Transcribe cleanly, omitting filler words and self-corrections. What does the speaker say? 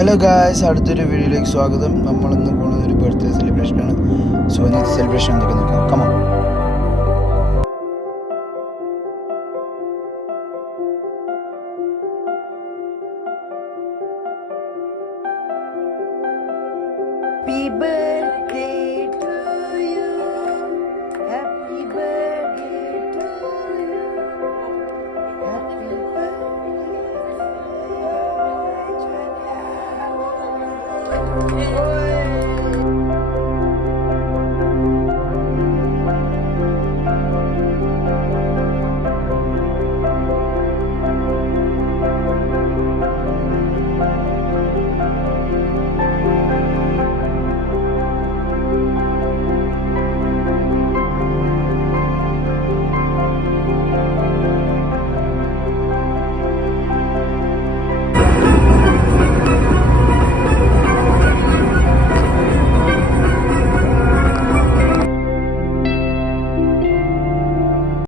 Hello guys, അടുത്തൊരു വീഡിയോയിലേക്ക് സ്വാഗതം. നമ്മളിന്ന് പോകുന്നത് ഒരു ബർത്ത്ഡേ സെലിബ്രേഷനാണ്. സോ ഇന്നത്തെ സെലിബ്രേഷൻ എന്തൊക്കെ നോക്കാം. Come on. Happy birthday to you. Happy birthday to you. Happy birthday.